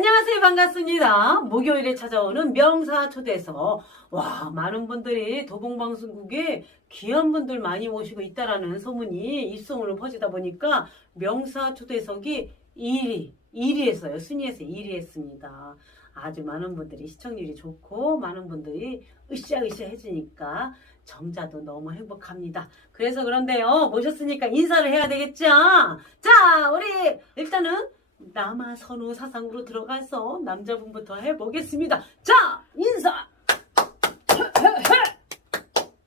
안녕하세요. 반갑습니다. 목요일에 찾아오는 명사초대서. 와, 많은 분들이 도봉방송국에 귀한 분들 많이 모시고 있다라는 소문이 입소문을 퍼지다 보니까 명사초대석이 1위 했어요. 순위에서 1위 했습니다. 아주 많은 분들이 시청률이 좋고 많은 분들이 으쌰으쌰 해주니까 정자도 너무 행복합니다. 그래서 그런데요, 모셨으니까 인사를 해야 되겠죠? 자, 우리 일단은 남아선호 사상으로 들어가서 남자분부터 해보겠습니다. 자, 인사!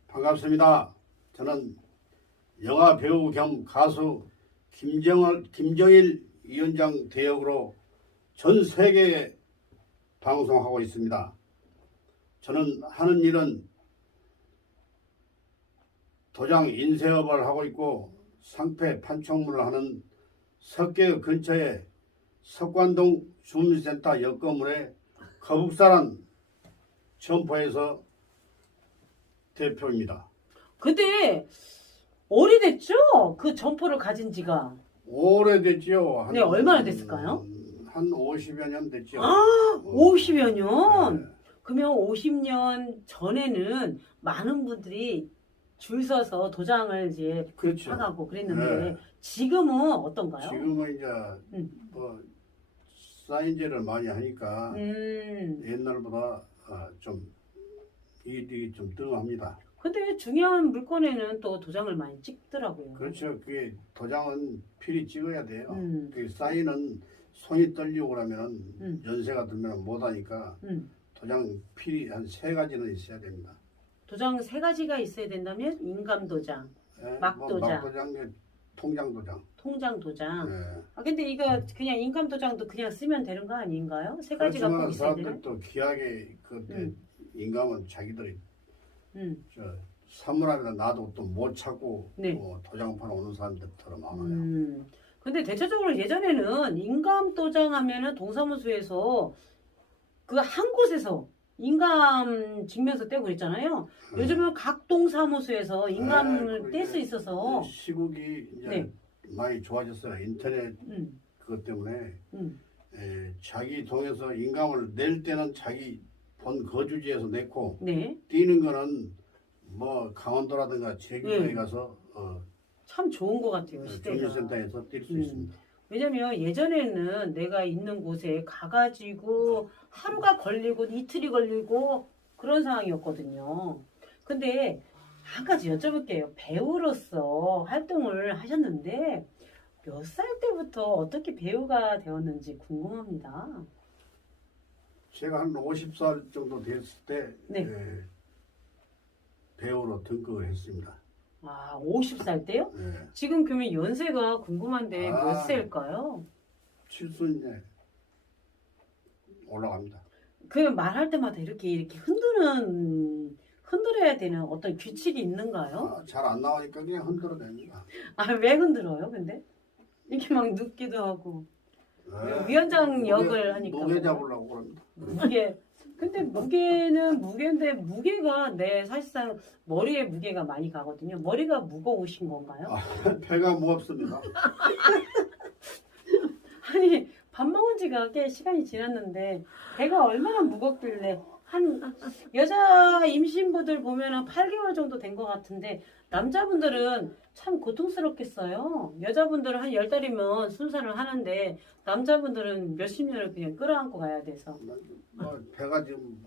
반갑습니다. 저는 영화 배우 겸 가수 김정일 위원장 대역으로 전 세계에 방송하고 있습니다. 저는 하는 일은 도장 인쇄업을 하고 있고 상패 판촉물을 하는 석계 근처에 석관동 주민센터 역 건물에 거북사란 점포에서 대표입니다. 근데 오래됐죠? 그 점포를 가진 지가. 오래됐지요. 네, 얼마나 됐을까요? 한 50여 년 됐죠. 아, 50여 년? 네. 그러면 50년 전에는 많은 분들이 줄 서서 도장을 이제 그렇죠. 사가고 그랬는데 네. 지금은 어떤가요? 지금은 이제 뭐 사인제를 많이 하니까 옛날보다 좀 일이 좀 뜸합니다. 근데 중요한 물건에는 또 도장을 많이 찍더라고요. 그렇죠. 그게 도장은 필히 찍어야 돼요. 음. 그 사인은 손이 떨리고 그러면은 연세가 들면 못하니까 도장 필히 한 3가지는 있어야 됩니다. 도장 3가지가 있어야 된다면 인감 도장, 예, 막도장. 막도장, 통장 도장. 통장 도장. 예. 아 근데 이거 그냥 인감 도장도 그냥 쓰면 되는 거 아닌가요? 3가지가 그렇지만 꼭 있어야 되나요? 사람들도 귀하게 그때 인감은 자기들이 음. 저 선물하면 나도 또 못 찾고 네. 도장판 오는 사람들처럼 많아요. 근데 대체적으로 예전에는 인감 도장 하면은 동사무소에서 그 한 곳에서 인감 증명서 떼고 그랬잖아요. 요즘은 각 동사무소에서 인감을 뗄 수 있어서 시국이 이제 네. 많이 좋아졌어요. 인터넷 그것 때문에 자기 동에서 인감을 낼 때는 자기 본 거주지에서 냈고 네. 띄는 거는 뭐 강원도라든가 제주도에 네. 가서 참 좋은 것 같아요. 시대가. 주민센터에서 뛸 수 있습니다. 왜냐면 예전에는 내가 있는 곳에 가가지고 하루가 걸리고 이틀이 걸리고 그런 상황이었거든요. 근데 한 가지 여쭤볼게요. 배우로서 활동을 하셨는데 몇 살 때부터 어떻게 배우가 되었는지 궁금합니다. 제가 한 50살 정도 됐을 때 네. 배우로 등극을 했습니다. 아, 50살 때요? 네. 지금 그러면 연세가 궁금한데 아. 몇 세일까요? 칠순에 올라갑니다. 그 말할 때마다 이렇게 흔들어야 되는 어떤 규칙이 있는가요? 잘 안 나오니까 그냥 흔들어냅니다. 아, 왜 흔들어요, 근데? 이렇게 막 눕기도 하고. 네. 위원장 역을 하니까. 무게 잡으려고 그럽니다. 무게. 근데 무게는 무게인데, 무게가 사실상 머리에 무게가 많이 가거든요. 머리가 무거우신 건가요? 배가 무겁습니다. 아니, 밥 먹은 지가 꽤 시간이 지났는데, 배가 얼마나 무겁길래, 여자 임신부들 보면은 8개월 정도 된 것 같은데, 남자분들은 참 고통스럽겠어요. 여자분들은 한 10달이면 순산을 하는데, 남자분들은 몇십 년을 그냥 끌어안고 가야 돼서. 배가 지금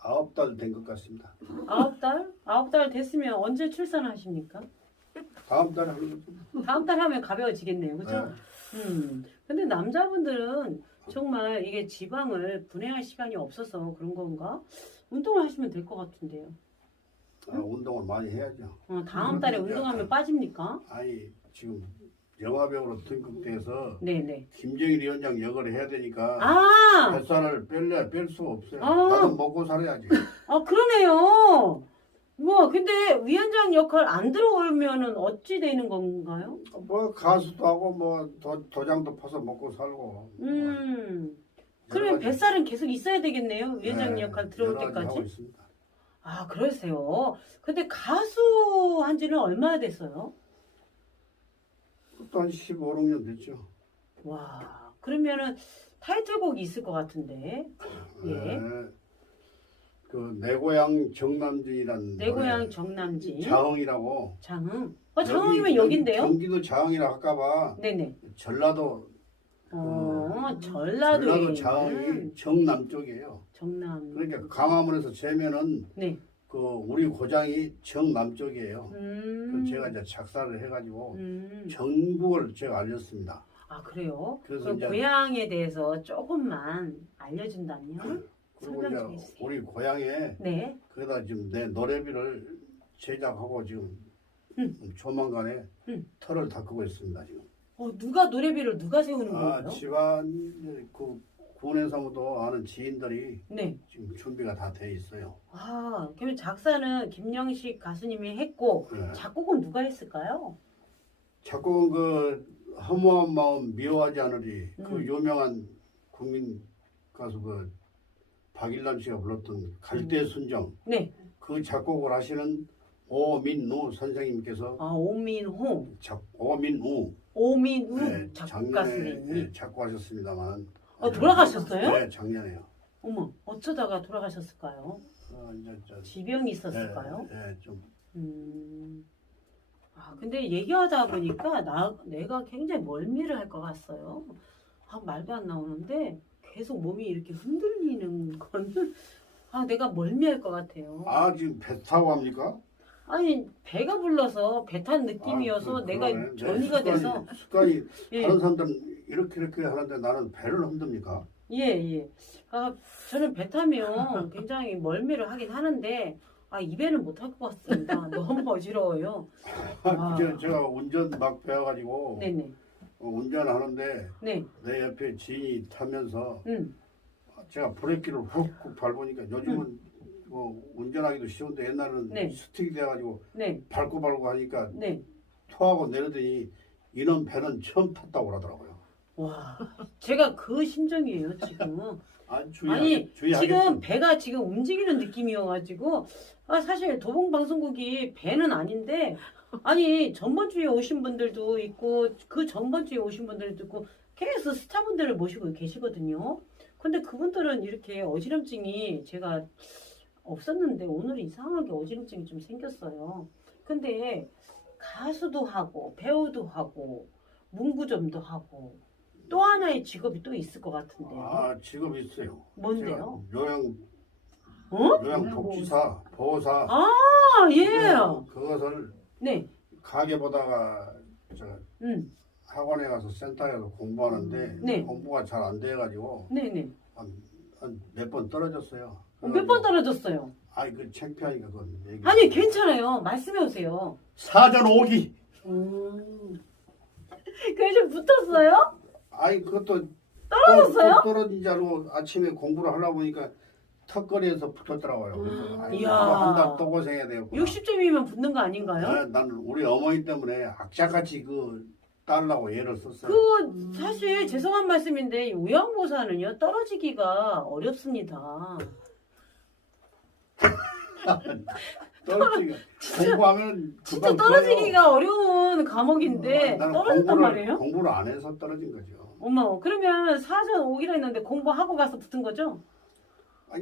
9달 된 것 같습니다. 9달? 9달 됐으면 언제 출산하십니까? 다음 달에 하는 거죠. 다음 달 하면 가벼워지겠네요. 그죠? 네. 근데 남자분들은 정말 이게 지방을 분해할 시간이 없어서 그런 건가? 운동을 하시면 될 것 같은데요. 운동을 많이 해야죠. 다음 달에 운동하면 빠집니까? 아니 지금 영화배우로 등극돼서 네네. 김정일 위원장 역을 해야 되니까 아! 뱃살을 뺄 수가 없어요. 아. 나도 먹고 살아야지. 아, 그러네요. 근데 위원장 역할 안 들어오면은 어찌 되는 건가요? 뭐 가수도 하고 뭐 도장도 파서 먹고 살고. 그러면 여러 가지. 뱃살은 계속 있어야 되겠네요. 위원장 네, 역할 들어올 여러 가지 하고 때까지. 있습니다. 아, 그러세요. 근데 가수 한 지는 얼마나 됐어요? 또 한 15, 16년 됐죠. 와, 그러면은 타이틀곡이 있을 것 같은데. 예. 네. 그 내 고향 정남진이라는 내 고향 정남진. 자흥이라고. 장흥. 장흥이면 여긴데요? 경기도 자흥이라 할까봐 네네. 전라도 전라도에 자흥이 정남 쪽이에요. 정남. 그러니까 강화문에서 재면은 네. 그 우리 고장이 정남 쪽이에요. 그래서 제가 이제 작사를 해가지고 전국을 제가 알렸습니다. 아 그래요? 그래서 그럼 이제- 고향에 대해서 조금만 알려준다면? 그리고 설명 좀 이제 해주세요. 우리 고향에 네. 거기다 지금 내 노래비를 제작하고 지금 조만간에 터를 닦고 있습니다 지금. 누가 노래비를 누가 세우는 거예요? 집안 그 군에서도 아는 지인들이 네. 지금 준비가 다 돼 있어요. 그러면 작사는 김영식 가수님이 했고 네. 작곡은 누가 했을까요? 작곡은 그 허무한 마음 미워하지 않으리 그 유명한 국민 가수 그 박일남 씨가 불렀던 갈대순정 네. 그 작곡을 하시는 오민우 선생님께서 오민호, 오민우 작곡가 선생님이 작곡하셨습니다만 돌아가셨어요? 네, 작년에요. 어머, 어쩌다가 돌아가셨을까요? 이제 지병이 있었을까요? 네, 좀 근데 얘기하다 보니까 내가 굉장히 멀미를 할 것 같아요. 말도 안 나오는데 계속 몸이 이렇게 흔들리는 건 내가 멀미할 것 같아요. 지금 배 타고 합니까? 아니 배가 불러서 배 탄 느낌이어서 내가 그러네. 전이가 돼서 습관이 예. 다른 사람들은 이렇게 하는데 나는 배를 흔듭니까? 예. 저는 배 타면 굉장히 멀미를 하긴 하는데 입에는 못 할 것 같습니다. 너무 어지러워요. 제가 운전 막 배워가지고 네네. 운전하는데 네. 내 옆에 지인이 타면서 음. 제가 브레이크를 훅 밟으니까 요즘은 운전하기도 쉬운데 옛날에는 네. 스틱이 돼가지고 네. 밟고 하니까 네. 토하고 내리더니 이놈 배는 처음 탔다고 그러더라고요. 와, 제가 그 심정이에요 지금은. 주의하겠죠. 지금 배가 지금 움직이는 느낌이어가지고 사실 도봉방송국이 배는 아닌데 전번 주에 오신 분들도 있고 그 전번 주에 오신 분들도 있고 계속 스타분들을 모시고 계시거든요. 근데 그분들은 이렇게 어지럼증이 제가 없었는데 오늘 이상하게 어지럼증이 좀 생겼어요. 근데 가수도 하고 배우도 하고 문구점도 하고 또 하나의 직업이 또 있을 것 같은데요. 직업이 있어요. 뭔데요? 요양복지사, 보호사. 예. 그것을 네. 가게 보다가 학원에 가서 센터에 가서 공부하는데 네. 공부가 잘 안 돼가지고 네네. 한 몇 번 떨어졌어요. 몇 번 떨어졌어요? 그 창피하니까 그건 얘기. 아니 괜찮아요. 말씀해 오세요. 사전 5기. 그게 좀 붙었어요? 그것도 떨어졌어요? 또 떨어진 자로 아침에 공부를 하려고 보니까 턱걸이에서 붙었더라고요. 그래서 이야. 한 달 또 고생해야 되고. 60점이면 붙는 거 아닌가요? 난 우리 어머니 때문에 악착같이 딸라고 애를 썼어요. 사실 죄송한 말씀인데 요양보사는요 떨어지기가 어렵습니다. 떨어지기가 공부하면 진짜 떨어지기가 어려운 과목인데 나는 떨어졌단 말이에요? 공부를 안 해서 떨어진 거죠. 어머, 그러면 사전 오기로 했는데 공부하고 가서 붙은 거죠?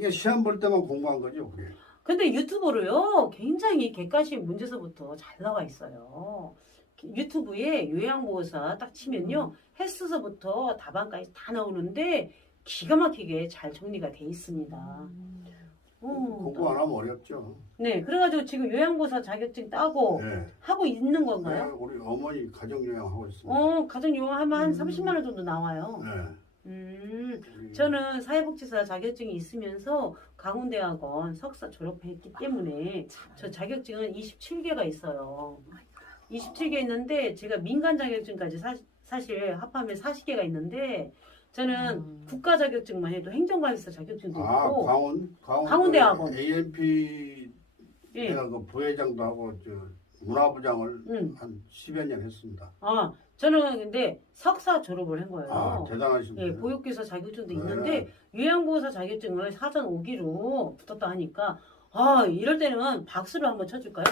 시험 볼 때만 공부한 거죠, 그게. 근데 유튜브로요 굉장히 객관식 문제서부터 잘 나와 있어요. 유튜브에 요양보호사 딱 치면요 헬스서부터 답안까지 다 나오는데 기가 막히게 잘 정리가 돼 있습니다. 공부 안 하면 어렵죠. 네, 그래가지고 지금 요양보호사 자격증 따고 하고 있는 건가요? 네, 우리 어머니 가정요양 하고 있습니다. 가정요양하면 한 30만 원 정도 나와요. 네. 저는 사회복지사 자격증이 있으면서 강원대학원 석사 졸업했기 때문에 저 자격증은 27개가 있어요. 27개 있는데 제가 민간 자격증까지 사실 합하면 40개가 있는데 저는 국가 자격증만 해도 행정관리사 자격증도 있고 강원대학원 AMP 내가 그 부회장도 하고 문화부장을 한 10여 년 했습니다. 저는 근데 석사 졸업을 한 거예요. 대단하십니다. 보육교사 자격증도 있는데 요양보호사 자격증을 사전 5기로 붙었다 하니까 이럴 때는 박수를 한번 쳐줄까요?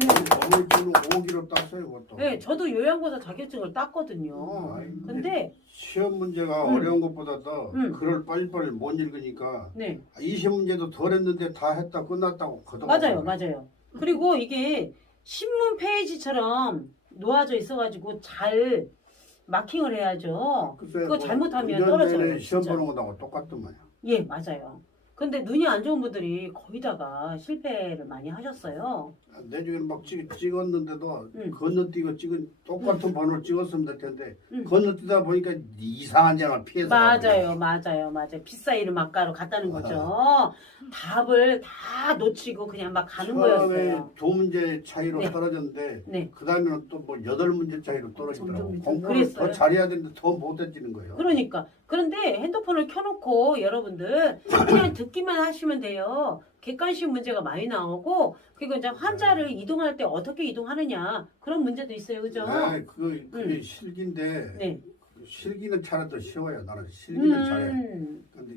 오늘쯤은 5kg 땄어요, 그것도. 네, 저도 요양보사 자격증을 땄거든요. 아이, 근데 시험 문제가 어려운 것보다 더 글을 빨리빨리 못 읽으니까 네, 20문제도 덜 했는데 다 했다 끝났다고 맞아요, 맞아요. 그리고 이게 신문 페이지처럼 놓아져 있어가지고 잘 마킹을 해야죠. 그거 잘못하면 떨어져요. 시험 진짜. 보는 거하고 똑같더만요. 예, 맞아요. 근데 눈이 안 좋은 분들이 거의다가 실패를 많이 하셨어요. 내중에는 막 찍었는데도 건너뛰고 찍은 똑같은 번호를 찍었으면 될 텐데 건너뛰다 보니까 이상한 데만 피해서 맞아요. 비싸이를 막가로 갔다는 거죠. 답을 다 놓치고 그냥 막 가는 처음에 거였어요. 2문제 차이로 네. 떨어졌는데 네. 그 다음에는 또 뭐 8문제 차이로 떨어지더라고. 점점 공부를 그랬어요? 더 잘해야 되는데 더 못해지는 거예요. 그러니까. 그런데 핸드폰을 켜놓고 여러분들 그냥 듣기만 하시면 돼요. 객관식 문제가 많이 나오고 그리고 이제 환자를 이동할 때 어떻게 이동하느냐 그런 문제도 있어요. 그죠? 네, 그게 실기인데 네. 실기는 차라리 쉬워요. 나는 실기는 잘해. 음, 근데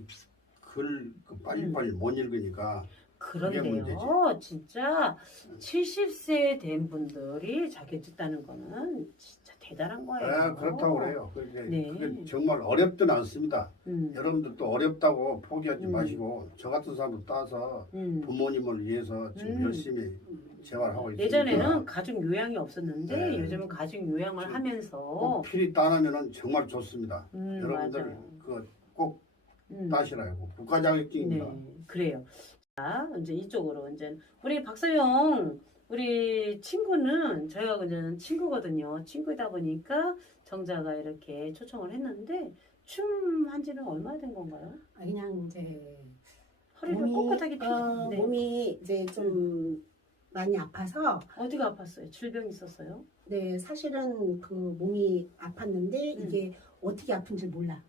글 빨리빨리 못 읽으니까 그게 그런데요. 진짜 70세 된 분들이 자격증 따는 거는 진짜 대단한 거예요. 그렇다고 그래요. 네. 그게 정말 어렵지는 않습니다. 음, 여러분들도 어렵다고 포기하지 음. 마시고 저 같은 사람도 따서 음. 부모님을 위해서 지금 열심히 재활하고 있습니다. 예전에는 가족 요양이 없었는데 네. 요즘은 가족 요양을 꼭 하면서 필히 따나면은 정말 좋습니다. 맞아요. 여러분들 꼭 음. 따시라고 국가 자격증입니다. 네, 그래요. 자, 이제 이쪽으로 이제 우리 박서영 우리 친구는 저희하고 이제 친구거든요. 친구이다 보니까 정자가 이렇게 초청을 했는데 춤 한지는 얼마나 된 건가요? 그냥 이제 허리를 꼿꼿하게 펴. 네. 몸이 이제 좀 많이 아파서 어디가 아팠어요? 질병 있었어요? 네 사실은 그 몸이 아팠는데 이게 어떻게 아픈지 몰라.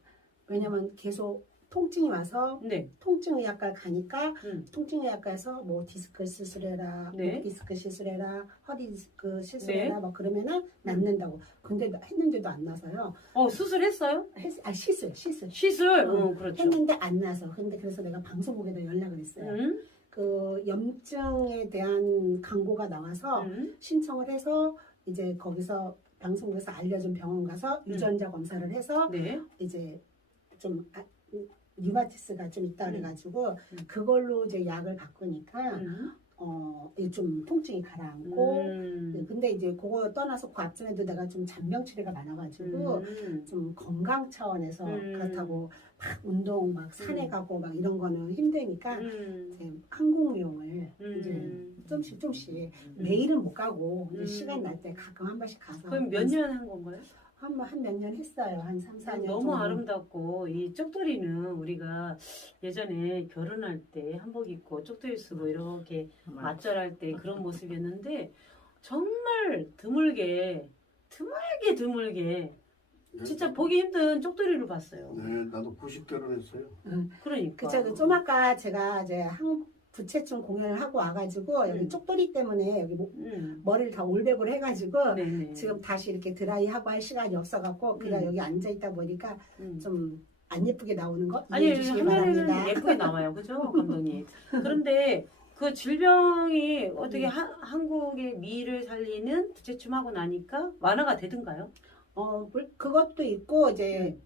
왜냐면 계속 통증이 와서 네. 통증의학과 가니까 음. 통증의학과에서 뭐 디스크 시술해라, 네. 목 디스크 시술해라, 허리 디스크 시술해라 네. 뭐 그러면은 낫는다고. 근데 했는데도 안 나서요. 수술했어요? 시술. 시술? 그렇죠. 했는데 안 나서. 근데 그래서 내가 방송국에다 연락을 했어요. 그 염증에 대한 광고가 나와서 신청을 해서 이제 거기서 방송국에서 알려준 병원 가서 유전자 검사를 해서 네. 이제 좀 류마티스가 좀 있다 그래가지고 그걸로 이제 약을 바꾸니까 이제 좀 통증이 가라앉고 근데 이제 그거 떠나서 그 앞전에도 내가 좀 잔병 치레가 많아가지고 좀 건강 차원에서 그렇다고 막 운동 막 산에 가고 막 이런 거는 힘드니까 이제 항공미용을 이제 조금씩 매일은 못 가고 이제 시간 날 때 가끔 한 번씩 가서 그럼 몇 년 한 건가요? 한 몇 년 했어요. 한 3, 4년 너무 정도. 아름답고 이 쪽돌이는 우리가 예전에 결혼할 때 한복 입고 쪽돌이 쓰고 이렇게 맞절할 때 그런 모습이었는데 정말 드물게 진짜 보기 힘든 쪽돌이를 봤어요. 네, 나도 90 결혼했어요. 그러니까. 그쵸. 좀 아까 제가 이제 부채춤 공연을 하고 와가지고 여기 쪽돌이 때문에 여기 머리를 다 올백을 해가지고 네네. 지금 다시 이렇게 드라이하고 할 시간이 없어갖고 그냥 여기 앉아있다 보니까 좀 안 예쁘게 나오는 거 아니 이해해 주시기 바랍니다. 화면에는 예쁘게 나와요, 그죠, 감독님? 그런데 그 질병이 어떻게 한국의 미를 살리는 부채춤 하고 나니까 완화가 되던가요? 그것도 있고 이제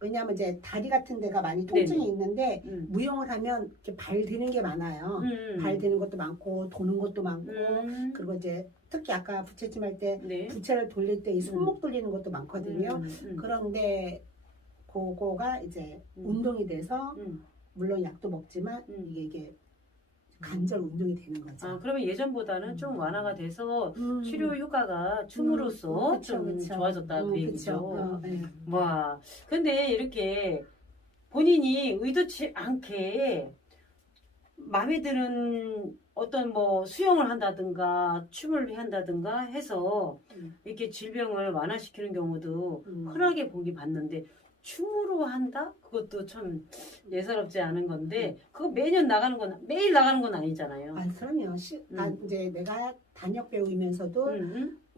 왜냐하면 이제 다리 같은 데가 많이 통증이 있는데 무용을 하면 이렇게 발 드는 게 많아요. 발 드는 것도 많고 도는 것도 많고 그리고 이제 특히 아까 부채춤 할 때 네. 부채를 돌릴 때 이 손목 돌리는 것도 많거든요. 그런데 그거가 이제 운동이 돼서 물론 약도 먹지만 이게 관절 운동이 되는 거죠. 아, 그러면 예전보다는 좀 완화가 돼서 치료 효과가 춤으로써 좀 좋아졌다 그 얘기죠. 네. 와, 근데 이렇게 본인이 의도치 않게 마음에 드는 어떤 뭐 수영을 한다든가 춤을 한다든가 해서 이렇게 질병을 완화시키는 경우도 흔하게 보기 봤는데 춤으로 한다? 그것도 참 예사롭지 않은 건데 그거 매일 나가는 건 아니잖아요. 아, 그럼요. 이제 내가 단역 배우이면서도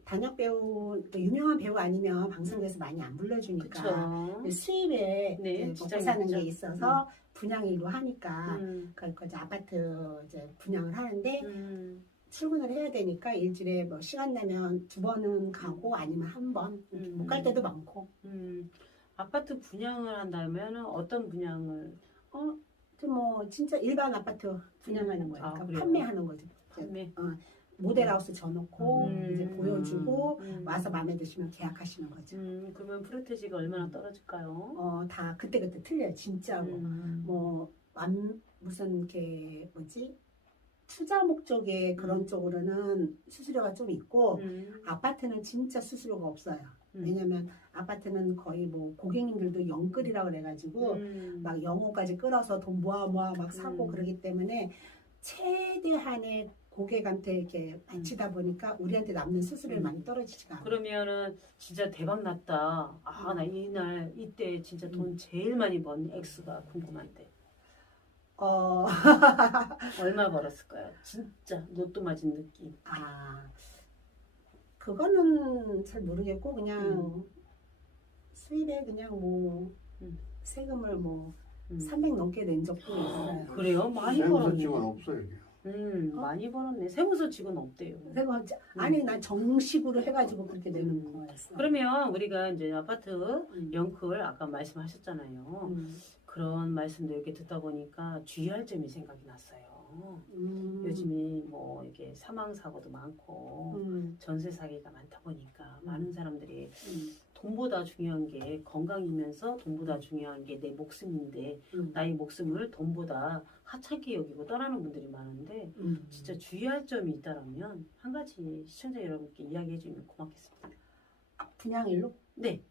단역 배우 유명한 배우 아니면 방송국에서 많이 안 불러주니까 그쵸. 수입에 네, 먹고 사는 게 있어서 분양일로 하니까 그러니까 이제 아파트 이제 분양을 하는데 출근을 해야 되니까 일주일에 뭐 시간 나면 2번은 가고 아니면 1번 못 갈 때도 많고. 아파트 분양을 한다면 어떤 분양을? 뭐 진짜 일반 아파트 분양하는 거예요. 그러니까 그래요? 판매하는 거죠. 판매. 모델하우스 줘놓고 이제 보여주고 음. 와서 마음에 드시면 계약하시는 거죠. 그러면 프로테지가 얼마나 떨어질까요? 다 그때그때 틀려요. 진짜로. 뭐 무슨 이렇게 뭐지? 투자 목적의 그런 쪽으로는 수수료가 좀 있고 아파트는 진짜 수수료가 없어요. 왜냐면 아파트는 거의 뭐 고객님들도 영끌이라고 그래가지고 막 영호까지 끌어서 돈 모아 막 사고 그러기 때문에 최대한의 고객한테 이렇게 바치다 보니까 우리한테 남는 수수료를 많이 떨어지지가 않아요. 그러면은 진짜 대박 났다. 나 이날 이때 진짜 돈 제일 많이 번 액수가 궁금한데. 얼마 벌었을까요? 진짜 로또 맞은 느낌. 그거는 잘 모르겠고 그냥 수입에 그냥 뭐 세금을 뭐 300 넘게 낸 적도 있어요. 그래요? 많이 세무서 벌었네. 직원 없어요. 여기. 많이 벌었네. 세무서 직원 없대요. 아니 난 정식으로 해가지고 그렇게 내는 거였어. 그러면 우리가 이제 아파트 영끌 아까 말씀하셨잖아요. 그런 말씀도 이렇게 듣다 보니까 주의할 점이 생각이 났어요. 요즘에 뭐 이게 사망 사고도 많고 전세 사기가 많다 보니까 많은 사람들이 돈보다 중요한 게 건강이면서 돈보다 중요한 게 내 목숨인데 나의 목숨을 돈보다 하찮게 여기고 떠나는 분들이 많은데 진짜 주의할 점이 있다면 한 가지 시청자 여러분께 이야기해 주면 고맙겠습니다. 분양일로? 네.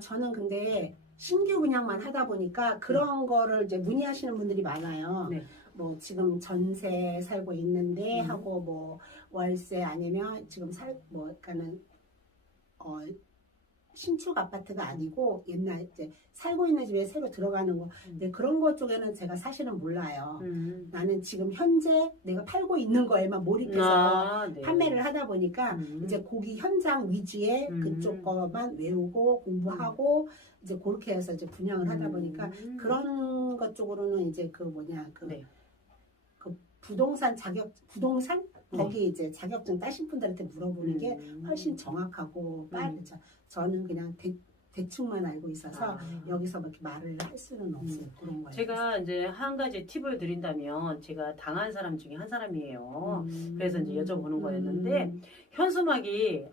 저는 근데 신규 분양만 하다 보니까 그런 거를 이제 문의하시는 분들이 많아요. 네. 뭐 지금 전세 살고 있는데 하고 뭐 월세 아니면 지금 그러니까는 신축 아파트가 아니고 옛날 이제 살고 있는 집에 새로 들어가는 거. 근데 그런 것 쪽에는 제가 사실은 몰라요. 나는 지금 현재 내가 팔고 있는 거에만 몰입해서 네. 판매를 하다 보니까 이제 거기 현장 위주의 그쪽 거만 외우고 공부하고 이제 그렇게 해서 이제 분양을 하다 보니까 그런 것 쪽으로는 이제 네. 그 부동산 거기 이제 자격증 따신 분들한테 물어보는 게 훨씬 정확하고 빠르죠. 저는 그냥 대충만 알고 있어서 여기서 그렇게 말을 할 수는 없어요. 그런 거예요. 제가 이제 한 가지 팁을 드린다면 제가 당한 사람 중에 한 사람이에요. 그래서 이제 여쭤보는 거였는데 현수막이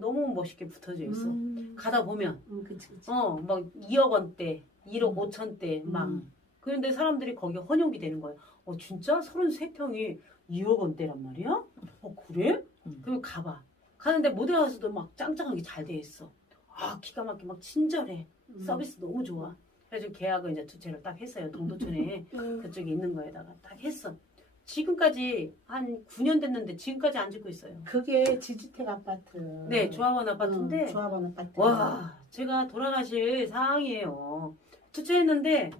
너무 멋있게 붙어져 있어. 가다 보면 그치. 막 2억 원대, 1억 5천대 막 그런데 사람들이 거기 헌용이 되는 거예요. 진짜 33평이 2억 원대란 말이야? 그래? 그럼 가봐. 가는데 모델하우스도 막 짱짱하게 잘 돼 있어. 기가 막히게 막 친절해. 서비스 너무 좋아. 그래서 계약을 이제 2채를 딱 했어요. 동도촌에 그쪽에 있는 거에다가 딱 했어. 지금까지 한 9년 됐는데 지금까지 안 짓고 있어요. 그게 지주택 아파트. 네, 조합원 아파트인데. 조합원 아파트. 와, 제가 돌아가실 상황이에요. 2채 했는데,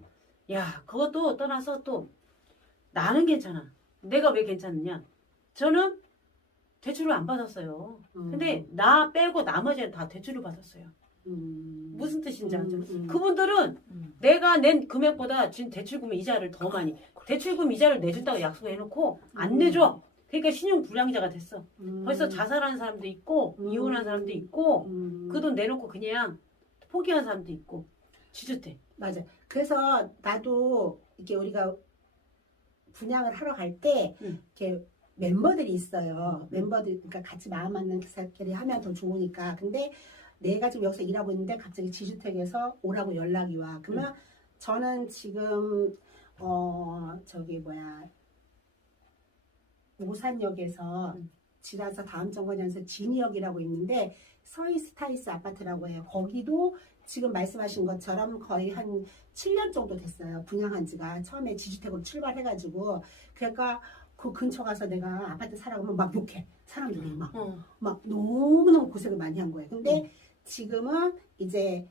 그것도 떠나서 또 나는 괜찮아. 내가 왜 괜찮느냐? 저는 대출을 안 받았어요. 근데 나 빼고 나머지는 다 대출을 받았어요. 무슨 뜻인지 알죠? 그분들은 내가 낸 금액보다 지금 대출금 이자를 더 많이 대출금 이자를 내준다고 약속해놓고 안 내줘. 그러니까 신용 불량자가 됐어. 벌써 자살하는 사람도 있고 이혼한 사람도 있고 그 돈 내놓고 그냥 포기한 사람도 있고 지주택. 맞아. 그래서 나도 이렇게 우리가 분양을 하러 갈 때 이렇게 멤버들이 있어요. 멤버들, 그러니까 같이 마음 맞는 기사끼리 하면 더 좋으니까. 근데 내가 지금 여기서 일하고 있는데 갑자기 지주택에서 오라고 연락이 와. 그러면 저는 지금 오산역에서 지라서 다음 정거장에서 진이역이라고 있는데 서이스타이스 아파트라고 해요. 거기도 지금 말씀하신 것처럼 거의 한 7년 정도 됐어요. 분양한 지가. 처음에 지주택으로 출발해가지고. 그러니까 그 근처 가서 내가 아파트 사라고 하면 막 욕해. 사람들이 막 너무너무 고생을 많이 한 거예요. 근데 지금은 이제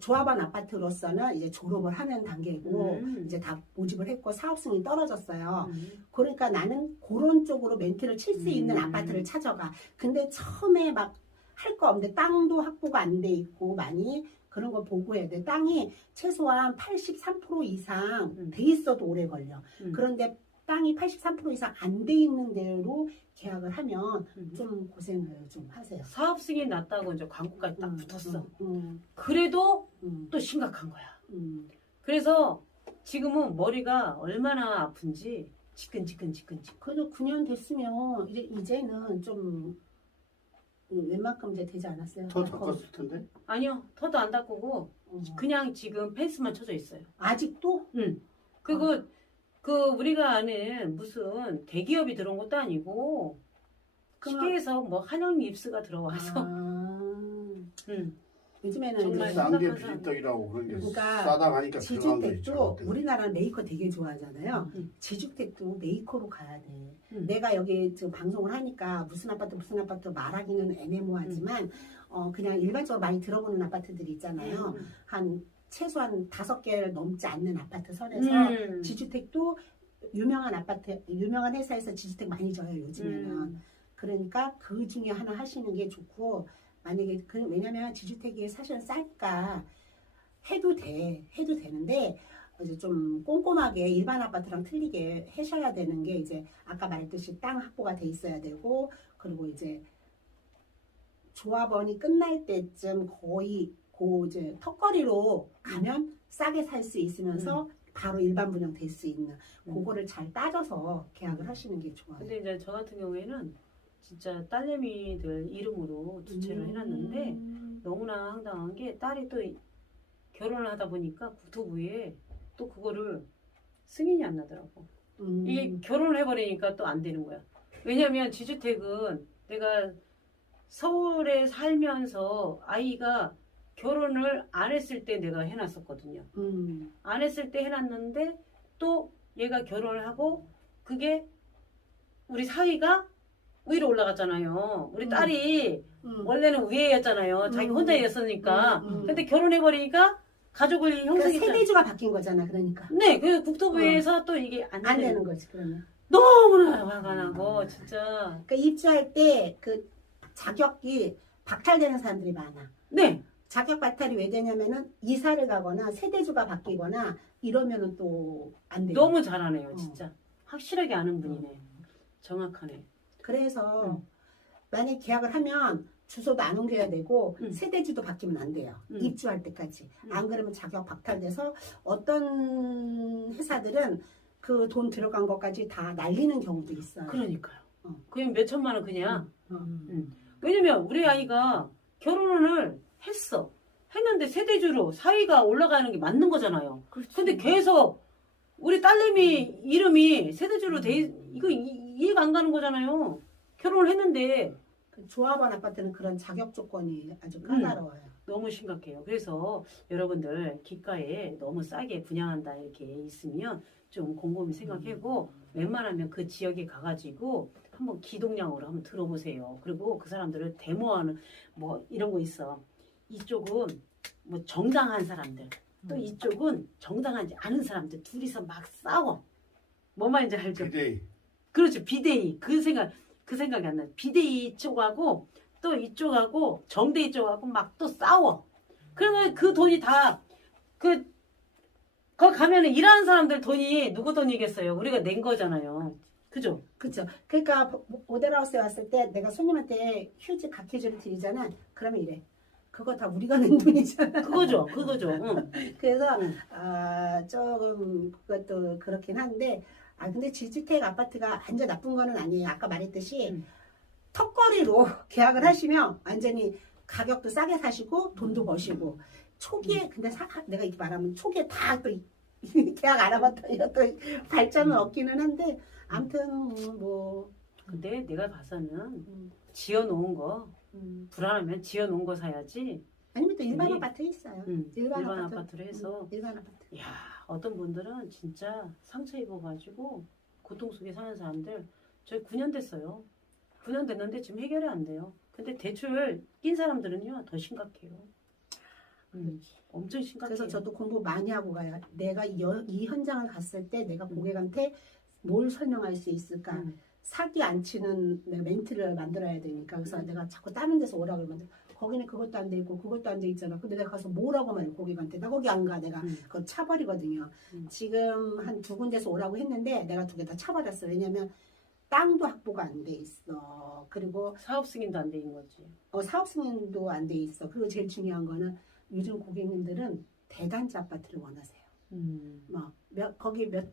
조합원 아파트로서는 이제 졸업을 하는 단계고 이제 다 모집을 했고 사업성이 떨어졌어요. 그러니까 나는 그런 쪽으로 멘트를 칠 수 있는 아파트를 찾아가. 근데 처음에 막 할 거 없는데 땅도 확보가 안 돼 있고 많이 그런 걸 보고 해야 돼. 땅이 최소한 83% 이상 돼 있어도 오래 걸려. 그런데 땅이 83% 이상 안 돼 있는 대로 계약을 하면 좀 고생을 좀 하세요. 사업 승인 났다고 이제 광고까지 딱 붙었어. 음. 그래도 또 심각한 거야. 그래서 지금은 머리가 얼마나 아픈지 지끈지끈. 그래도 9년 됐으면 이제는 좀 웬만큼 이제 되지 않았어요? 더 닦았을 텐데. 아니요, 터도 안 닦고 그냥 지금 펜스만 쳐져 있어요. 아직도? 응. 그리고 그 우리가 아는 무슨 대기업이 들어온 것도 아니고 시계에서 뭐 한영 립스가 들어와서 응. 요즘에는 정말 이제 싼게 심각한 비지떡이라고 그런 게 그러니까 싸다 가니까 들어간 거 있죠. 지주택도 우리나라는 메이커 되게 좋아하잖아요. 지주택도 메이커로 가야 돼. 내가 여기 지금 방송을 하니까 무슨 아파트 말하기는 애매모하지만 그냥 일반적으로 많이 들어보는 아파트들이 있잖아요. 한 최소한 5개를 넘지 않는 아파트 선에서 지주택도 유명한 회사에서 지주택 많이 줘요, 요즘에는. 그러니까 그 중에 하나 하시는 게 좋고, 만약에 왜냐면 지주택이 사실은 싸니까 해도 되는데 이제 좀 꼼꼼하게 일반 아파트랑 틀리게 하셔야 되는 게 이제 아까 말했듯이 땅 확보가 돼 있어야 되고, 그리고 이제 조합원이 끝날 때쯤 거의 이제 턱걸이로 가면 싸게 살 수 있으면서 바로 일반 분양 될 수 있는 그거를 잘 따져서 계약을 하시는 게 좋아요. 근데 이제 저 같은 경우에는 진짜 딸내미들 이름으로 두 채를 해놨는데 너무나 황당한 게 딸이 또 결혼을 하다 보니까 국토부에 또 그거를 승인이 안 나더라고. 이게 결혼을 해버리니까 또 안 되는 거야. 왜냐면 지주택은 내가 서울에 살면서 아이가 결혼을 안 했을 때 내가 해놨었거든요. 안 했을 때 해놨는데 또 얘가 결혼을 하고 그게 우리 사위가 위로 올라갔잖아요. 우리 딸이 원래는 위에였잖아요. 자기 혼자였으니까. 근데 결혼해버리니까 가족을 형성했잖아. 그러니까 세대주가 바뀐 거잖아, 그러니까. 네, 그 국토부에서 또 이게 안 되는 거지, 그러면. 너무나 화가 나고, 진짜. 그러니까 입주할 때 그 자격이 박탈되는 사람들이 많아. 네. 자격 박탈이 왜 되냐면은 이사를 가거나 세대주가 바뀌거나 이러면은 또 안 돼요. 너무 잘하네요, 진짜. 확실하게 아는 분이네. 정확하네. 그래서 만약 계약을 하면 주소도 안 옮겨야 되고 세대주도 바뀌면 안 돼요. 입주할 때까지. 안 그러면 자격 박탈돼서 어떤 회사들은 그 돈 들어간 것까지 다 날리는 경우도 있어요. 그러니까요. 그냥 몇 천만 원 그냥. 왜냐면 우리 아이가 결혼을 했는데 세대주로 사위가 올라가는 게 맞는 거잖아요. 근데 계속 우리 딸내미 이름이 세대주로 이거 이해가 안 가는 거잖아요. 결혼을 했는데. 그 조합원 아파트는 그런 자격 조건이 아주 까다로워요. 너무 심각해요. 그래서 여러분들 기가에 너무 싸게 분양한다 이렇게 있으면 좀 곰곰이 생각하고 웬만하면 그 지역에 가가지고 한번 기동량으로 한번 들어보세요. 그리고 그 사람들을 데모하는 뭐 이런 거 있어. 이쪽은 뭐 정당한 사람들, 또 이쪽은 정당하지 않은 사람들 둘이서 막 싸워. 뭔 말인지 알죠? 비대위. 그렇죠. 비대위. 그 생각이 안 나요. 비대위 쪽하고 또 이쪽하고 정대위 쪽하고 막 또 싸워. 그러면 그 돈이 다 거기 가면은 일하는 사람들 돈이 누구 돈이겠어요? 우리가 낸 거잖아요. 그죠? 그렇죠. 그러니까 모델하우스에 왔을 때 내가 손님한테 휴지 각해주를 드리잖아. 그러면 이래. 그거 다 우리가 낸 돈이잖아. 그거죠. 응. 그래서 조금 그것도 그렇긴 한데 근데 지주택 아파트가 완전 나쁜 거는 아니에요. 아까 말했듯이 턱걸이로 계약을 하시면 완전히 가격도 싸게 사시고 돈도 버시고 초기에 근데 내가 이렇게 말하면 초기에 다 또 계약 안 해봤더니 또 발전은 없기는 한데 아무튼 뭐 근데 내가 봐서는 지어놓은 거 불안하면 지어놓은 거 사야지. 아니면 또 일반 아파트 있어요. 일반 아파트로 해서. 일반 아파트. 야, 어떤 분들은 진짜 상처 입어가지고 고통 속에 사는 사람들 저희 9년 됐어요. 9년 됐는데 지금 해결이 안 돼요. 근데 대출 낀 사람들은요 더 심각해요. 엄청 심각해요. 그래서 저도 공부 많이 하고 가요. 내가 이 현장을 갔을 때 내가 고객한테 뭘 설명할 수 있을까? 사기 안 치는 내가 멘트를 만들어야 되니까. 그래서 내가 자꾸 다른 데서 오라고 그러면 거기는 그것도 안 돼 있고 그것도 안 돼 있잖아. 근데 내가 가서 뭐라고 말해 고객한테. 나 거기 안 가. 내가 그거 차버리거든요. 지금 한 2군데서 오라고 했는데 내가 2개 다 차버렸어. 왜냐면 땅도 확보가 안 돼 있어. 그리고 사업 승인도 안 돼 있는 거지. 사업 승인도 안 돼 있어. 그리고 제일 중요한 거는 요즘 고객님들은 대단지 아파트를 원하세요. 거기 몇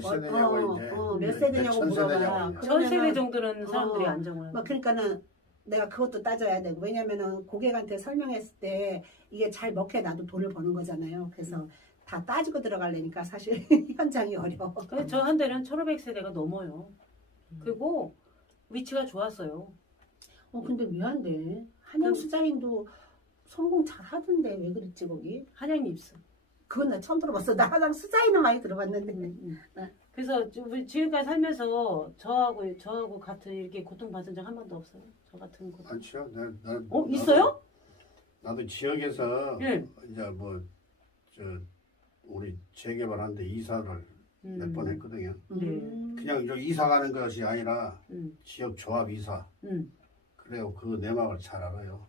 세대냐고 이제 몇 세대냐고 물어봐. 전 세대 정도는 사람들이 안정을. 그러니까는 내가 그것도 따져야 되고 왜냐면은 고객한테 설명했을 때 이게 잘 먹혀 나도 돈을 버는 거잖아요. 그래서 다 따지고 들어가려니까 사실 현장이 어려워. 근데 저 한 대는 1500세대가 넘어요. 그리고 위치가 좋았어요. 근데 미안해. 한양 수자인도 성공 잘 하던데 왜 그랬지 거기? 한양 입수. 그건 나 처음 들어봤어. 나 한양 수자인은 많이 들어봤는데. 그래서 지금까지 살면서 저하고 같은 이렇게 고통받은 적 한 번도 없어요. 저 같은 고통. 많지요. 있어요? 나도 지역에서 네. 이제 우리 재개발하는데 이사를 몇 번 했거든요. 그냥 이사 가는 것이 아니라 지역 조합 이사. 그래요. 그 내막을 잘 알아요.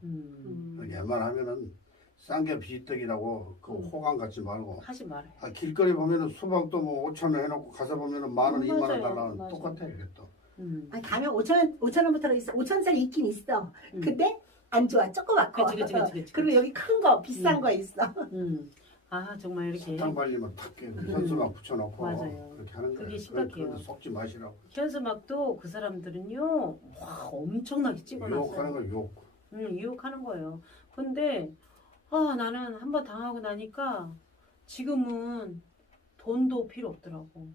웬만하면은 싼 게 비떡이라고 그 호강 갖지 말고 하지 말아요. 길거리 보면은 수박도 뭐 5,000원 해놓고 가서 보면은 10,000원, 2만 원 달라는 맞아요. 똑같아 이게 또. 아니 가면 5,000원부터 있어. 5,000원짜리 있긴 있어. 근데 안 좋아. 조그맣고. 그치. 그리고 여기 큰 거 비싼 거 있어. 아 정말 이렇게 사탕 발리면 탁 현수막 붙여놓고 맞아요. 그렇게 하는 거예요. 그게 심각해요. 그런데 속지 마시라고. 현수막도 그 사람들은요 와 엄청나게 찍어놨어요. 유혹하는 거 유혹. 유혹하는 거예요. 근데 나는 한번 당하고 나니까 지금은 돈도 필요 없더라고.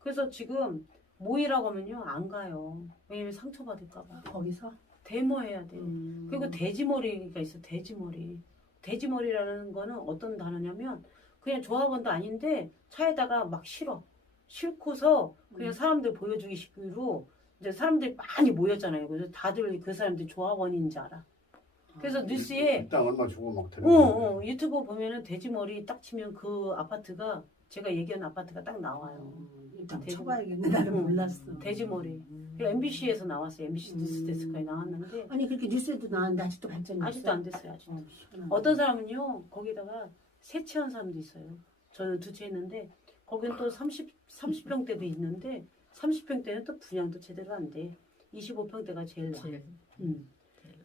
그래서 지금 모이라고 하면요 안 가요. 왜냐면 상처받을까 봐. 거기서? 데모해야 돼. 그리고 돼지머리가 있어. 돼지머리. 돼지머리라는 거는 어떤 단어냐면 그냥 조합원도 아닌데 차에다가 막 실어. 싣고서 그냥 사람들 보여주기 식으로 이제 사람들이 많이 모였잖아요. 그래서 다들 그 사람들이 조합원인 줄 알아. 그래서 뉴스에 일단 얼마 주고 막 유튜브 보면은 돼지머리 딱 치면 그 아파트가 제가 얘기한 아파트가 딱 나와요. 일단 쳐봐야겠네. 나는 몰랐어. 돼지머리. MBC에서 나왔어요. MBC 뉴스데스크에 나왔는데 아니 그렇게 뉴스에도 나왔는데 아직도 발전이 아직도 안 됐어요. 아직도. 어떤 사람은요 거기다가 세채한 사람도 있어요. 저는 2채 했는데 거기는 또 30평대도 있는데 30평대는 또 분양도 제대로 안 돼. 25평대가 제일 나.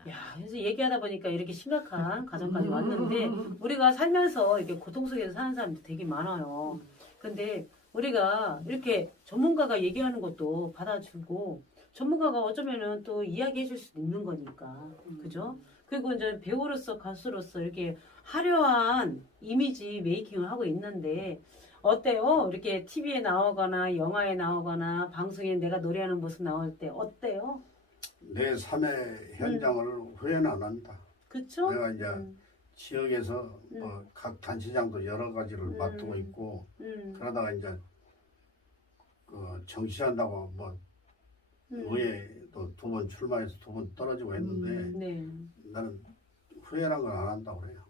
야, 그래서 얘기하다 보니까 이렇게 심각한 가정까지 왔는데 우리가 살면서 이렇게 고통 속에서 사는 사람도 되게 많아요. 근데 우리가 이렇게 전문가가 얘기하는 것도 받아주고 전문가가 어쩌면은 또 이야기해 줄 수도 있는 거니까. 그죠? 그리고 이제 배우로서 가수로서 이렇게 화려한 이미지 메이킹을 하고 있는데 어때요? 이렇게 TV에 나오거나 영화에 나오거나 방송에 내가 노래하는 모습 나올 때 어때요? 내 삶의 현장을 후회는 안 한다. 그쵸? 내가 이제 지역에서 각 단체장도 여러 가지를 맡고 있고 그러다가 이제 그 정치한다고 뭐 의회도 2번 출마해서 2번 떨어지고 했는데 나는 후회란 건 안 한다고 그래요.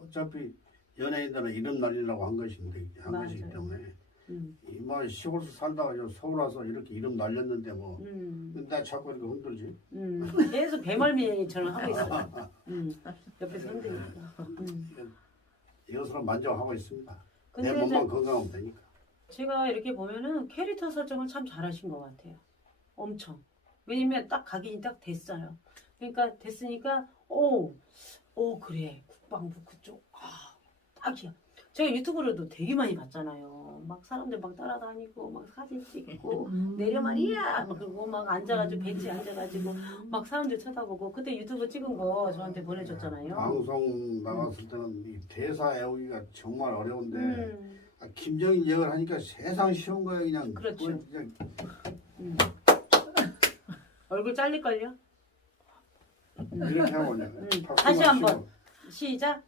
어차피 연예인들은 이름 날리려고 한 것인데 것이기 때문에 이말 시골에서 살다가 서울 와서 이렇게 이름 날렸는데 뭐 나 자꾸 이렇게 흔들지. 계속 배멀미처럼 하고 있어. 옆에서 흔들니까. 이것으로 만족하고 있습니다. 근데 내 몸만 건강하면 되니까. 제가 이렇게 보면은 캐릭터 설정을 참 잘하신 것 같아요. 엄청. 왜냐면 딱 각인이 딱 됐어요. 그러니까 됐으니까 그래 국방부 그쪽 딱이야. 제가 유튜브로도 되게 많이 봤잖아요. 막 사람들 막 따라다니고 막 사진 찍고 내려 말이야. 그리고 막 앉아가지고 벤치에 앉아가지고 막 사람들 쳐다보고 그때 유튜브 찍은 거 저한테 보내줬잖아요. 방송 나갔을 때는 이 대사 외우기가 정말 어려운데 김정인 역을 하니까 세상 쉬운 거예요 그냥. 그렇죠. 얼굴 잘릴걸요? 이렇게 하고 그냥 다시 한번 시작.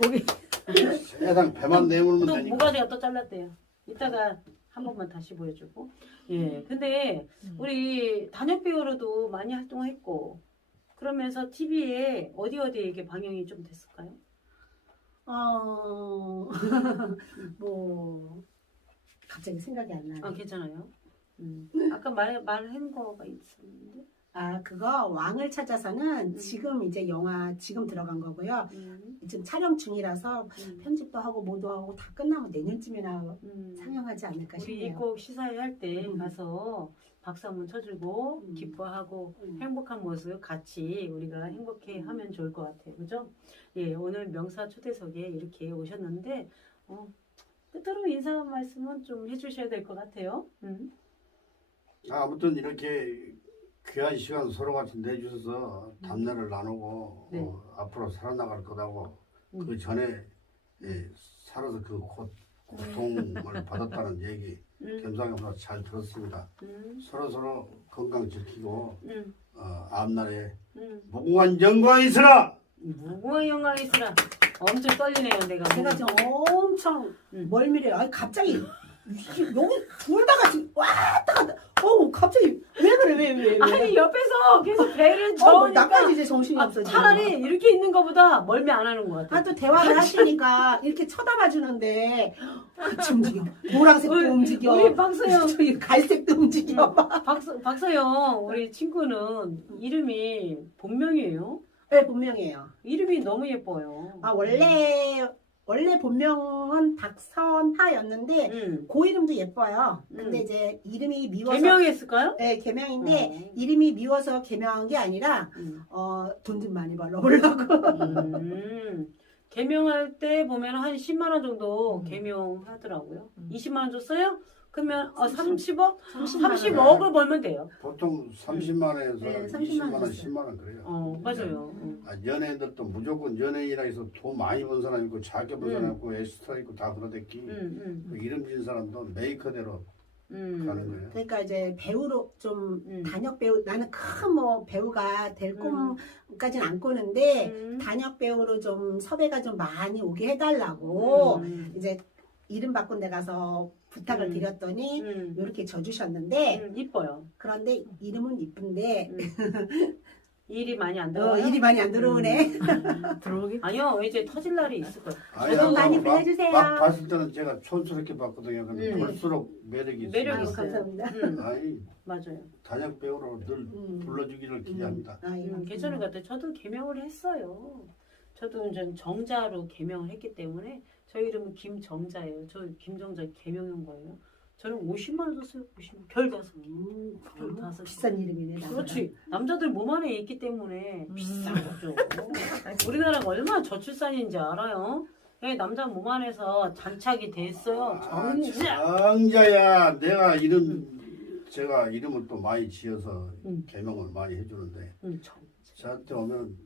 거기 세상 배만 내물면 또 되니까. 모가지가 또 잘랐대요. 이따가 한 번만 다시 보여주고. 예. 근데 우리 단역 배우로도 많이 활동했고 그러면서 TV에 어디 이게 방영이 좀 됐을까요? 뭐 갑자기 생각이 안 나네. 괜찮아요. 아까 말한 거가 있었는데. 아, 그거 왕을 찾아서는 지금 이제 영화 지금 들어간 거고요. 지금 촬영 중이라서 편집도 하고 뭐도 하고 다 끝나면 내년쯤이나 상영하지 않을까 우리 싶네요. 꼭 시사회 할 때 가서 박수 한번 쳐주고 기뻐하고 행복한 모습 같이 우리가 행복해 하면 좋을 것 같아요. 그죠? 예, 오늘 명사 초대석에 이렇게 오셨는데 끝으로 인사 말씀은 좀 해주셔야 될 것 같아요. 아무튼 이렇게 귀한 시간 서로 같이 내주셔서 담례를 나누고 네. 앞으로 살아나갈 거다고 그 전에 살아서 그 고통을 받았다는 얘기 겸사겸사 잘 들었습니다. 서로 건강 지키고 앞날에 무궁한 영광이 있으라. 무궁한 영광이 있으라. 엄청 떨리네요, 내가. 제가 지금 엄청 멀미래요. 아니 갑자기 여기 둘 다 같이 왔다 갔다. 갑자기 왜 그래 왜? 아니 옆에서 계속 배를 나까지 저으니까 이제 정신이 없어. 지금. 차라리 이렇게 있는 것보다 멀미 안 하는 것 같아. 또 대화를 하시니까 이렇게 쳐다봐 주는데 같이 움직여. 노란색도 움직여. 우리 박서영 저기 갈색도 움직여. 박서영 우리 친구는 이름이 본명이에요. 네, 본명이에요. 이름이 너무 예뻐요. 아, 원래 본명은 박선하였는데 그 이름도 예뻐요. 근데 이제 이름이 미워서 개명했을까요? 네, 개명인데 이름이 미워서 개명한 게 아니라 돈 좀 많이 벌어보려고. 개명할 때 보면 한 10만 원 정도 개명하더라고요. 20만 원 줬어요? 그러면 30억? 30억을 벌면 돼요. 보통 30만 원에서 네, 20만 원, 줬어요. 10만 원 그래요. 맞아요. 연예인들도 무조건 연예인이라 해서 돈 많이 번 사람 있고 작게 번 사람 있고 에스터 있고 다 그러댔기 그 이름 진 사람도 메이커대로 가는 거예요. 그러니까 이제 배우로 좀 단역 배우 나는 큰 뭐 배우가 될 꿈까지는 안 꾸는데 단역 배우로 좀 섭외가 좀 많이 오게 해달라고 이제 이름 바꾼 데 가서 부탁을 드렸더니 이렇게 져주셨는데 이뻐요. 그런데 이름은 이쁜데 일이 많이 안 들어요. 일이 많이 안 들어오네. 들어오기? 아니요, 이제 터질 날이 있을 거예요. 저도 많이 불러주세요. 막 봤을 때는 제가 촌스럽게 봤거든요. 근데 볼수록 매력이 있어요. 매력이 아유, 있어요. 감사합니다. 아니, 맞아요. 단역 배우로 늘 불러주기를 기대합니다. 괜찮은 것 같아요. 저도 개명을 했어요. 저도 이제 정자로 개명을 했기 때문에 저희 이름은 김정자예요. 저 김정자 개명한 거예요. 저는 50만 원 줬어요. 50만 별 5. 비싼 이름이네. 나보다. 그렇지. 남자들 몸 안에 있기 때문에 비싼 거죠. 우리나라가 얼마나 저출산인지 알아요? 네, 남자 몸 안에서 장착이 됐어요. 정자야. 내가 제가 이름을 또 많이 지어서 개명을 많이 해주는데 저한테 오면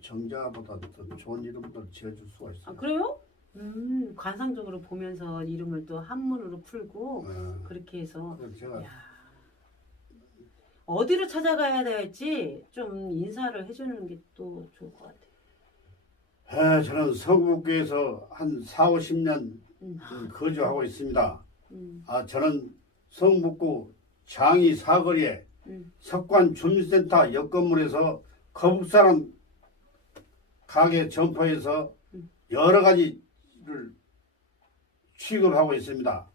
정자보다 더 좋은 이름도 지어줄 수가 있어요. 아, 그래요? 관상적으로 보면서 이름을 또 한문으로 풀고 그렇게 해서 제가 어디로 찾아가야 될지 좀 인사를 해주는 게 또 좋을 것 같아요. 저는 서구교에서 한 4, 50년 거주하고 있습니다. 저는 성북구 장이 사거리에 석관 주민센터 옆 건물에서 거북사람 가게 점포에서 여러 가지를 취급을 하고 있습니다.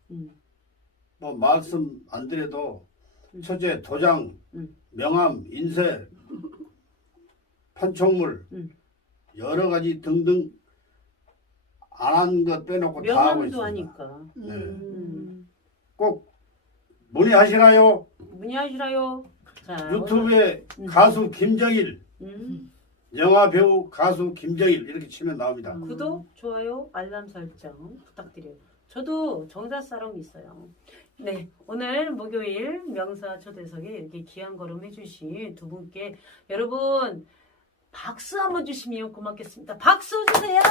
뭐 말씀 안 드려도 첫째 도장, 명함, 인쇄, 판촉물 여러 가지 등등 안 한 것 빼놓고 다 하고 명함도 있습니다. 하니까. 꼭 문의하시라요. 문의하시라요. 자, 유튜브에 가수 김정일, 영화 배우 가수 김정일 이렇게 치면 나옵니다. 구독, 좋아요, 알람 설정 부탁드려요. 저도 정자사롱 있어요. 네, 오늘 목요일 명사 초대석에 이렇게 귀한 걸음 해주신 두 분께 여러분 박수 한번 주시면 고맙겠습니다. 박수 주세요.